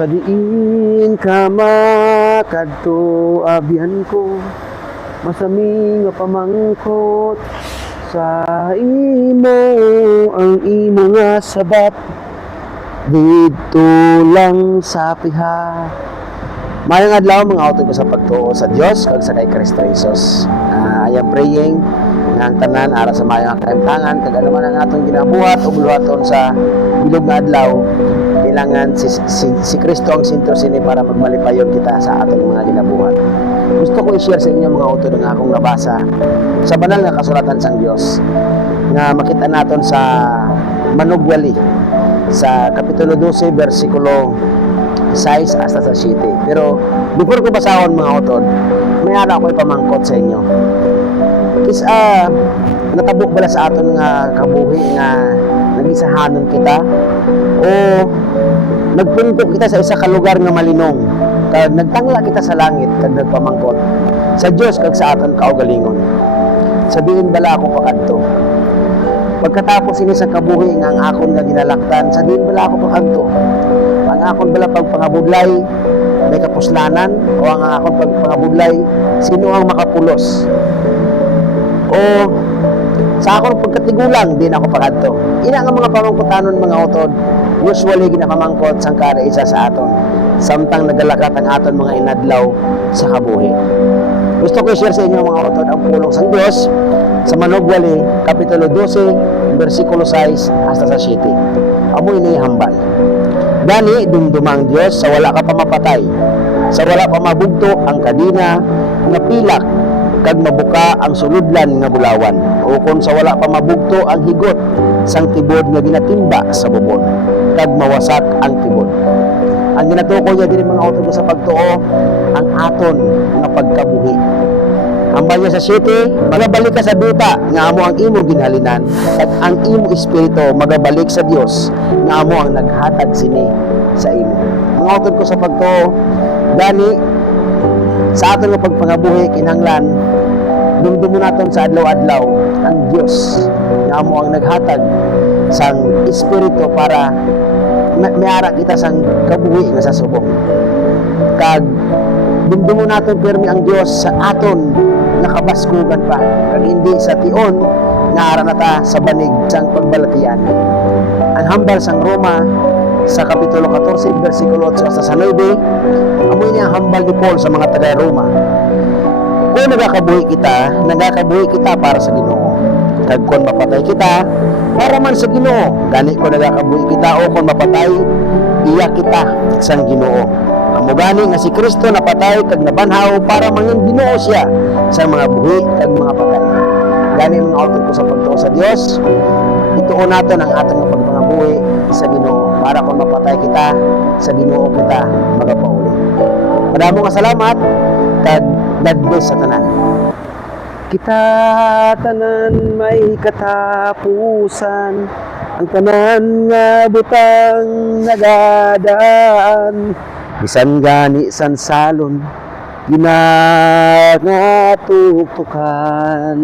Sa diin ka makadto abyan ko, masami nga pamangkot sa imo ang imo nga sabat dito lang sa piha. Mayang adlaw mga auto ko sa pagtuo sa Dios kag sa kay Kristo Jesus. I am praying nga ang tanan ara sa mayang kaimtangan kag ano man ang atong ginabuhat ug buhaton sa bilog nga adlaw, kailangan si Kristo ang sentro sini para magmalipayon kita sa atong mga ginabuhat. Gusto ko i-share sa inyo mga auto nga akong nabasa sa banal nga kasulatan sang Dios nga makita naton sa Manugwali sa kapitulo 12 bersikulo 6 hasta sa 7. Pero before ko basahon mga utod, may ala ko ipamangkot sa inyo. Natabok bala sa aton nga kabuhi nga nagisahanon kita o nagpunto kita sa isa ka lugar nga malinong kag nagtangla kita sa langit kag nagpamangkot sa Dios kag sa aton kaugalingon. Sabihin bala ako pakadto. Pagkatapos ini sa kabuhi nga ang akon nga ginalaktan, sabihin bala ako pakadto. Ang akon bala pagpangabudlay may kapuslanan o ang akon pagpangabudlay sino ang makapulos? O sa akon pagkatigulang din ako pakadto. Ina nga mga pamangkotanon mga utod, usually ginapamangkot sang kada isa sa aton samtang nagalakat ang aton mga inadlaw sa kabuhi. Gusto ko i-share sa inyo mga utod ang pulong sang Dios sa Manugwali kapitulo 12 bersikulo 6 hasta sa 7. Amoy ni hambal. Gani dumdumang Dios sa wala ka pamapatay, sa wala pa mabugto ang kadina nga pilak kag mabuka ang suludlan nga bulawan, o kung sa wala pa mabugto ang higot sang tibod nga ginatimba sa bubon kag mawasak ang tibod. Ang ginatukoy niya diri mga utod sa pagtuo ang aton nga pagkabuhi. Ang banyo sa city, magabalik ka sa duta nga amo ang imo ginhalinan at ang imo espiritu magabalik sa Dios nga amo ang naghatag sini sa imo. Mga utod ko sa pagtuo, gani sa aton nga pagpangabuhi kinahanglan dumdumo naton sa adlaw-adlaw ang Dios nga amo ang naghatag sang espiritu para mayara kita sang kabuhi nga sa subong. Kag dumdumo naton pirmi ang Dios sa aton nakabaskugan pa kag hindi sa tion nga ara nata sa banig sang pagbalatian. Ang hambal sang Roma sa kapitulo 14 bersikulo 8 hasta sa 9 amoy niya hambal ni Paul sa mga taga Roma. Kung nagakabuhi kita para sa Ginoo. Kag kung mapatay kita para man sa Ginoo. Gani kung nagakabuhi kita o kung mapatay iya kita sang Ginoo. Amo gani nga si Kristo napatay kag nabanhaw para mangin Ginoo siya sa mga buhi kag mga patay. Gani mga utod ko sa pagtuo sa Dios, ituon naton ang atong pagpangabuhi sa Ginoo para kung mapatay kita sa Ginoo kita magapauli. Madamo nga salamat kag God bless sa tanan. Kita tanan may katapusan, ang tanan nga butang nagadaan. Bisan gani san salon, ginagatutukan.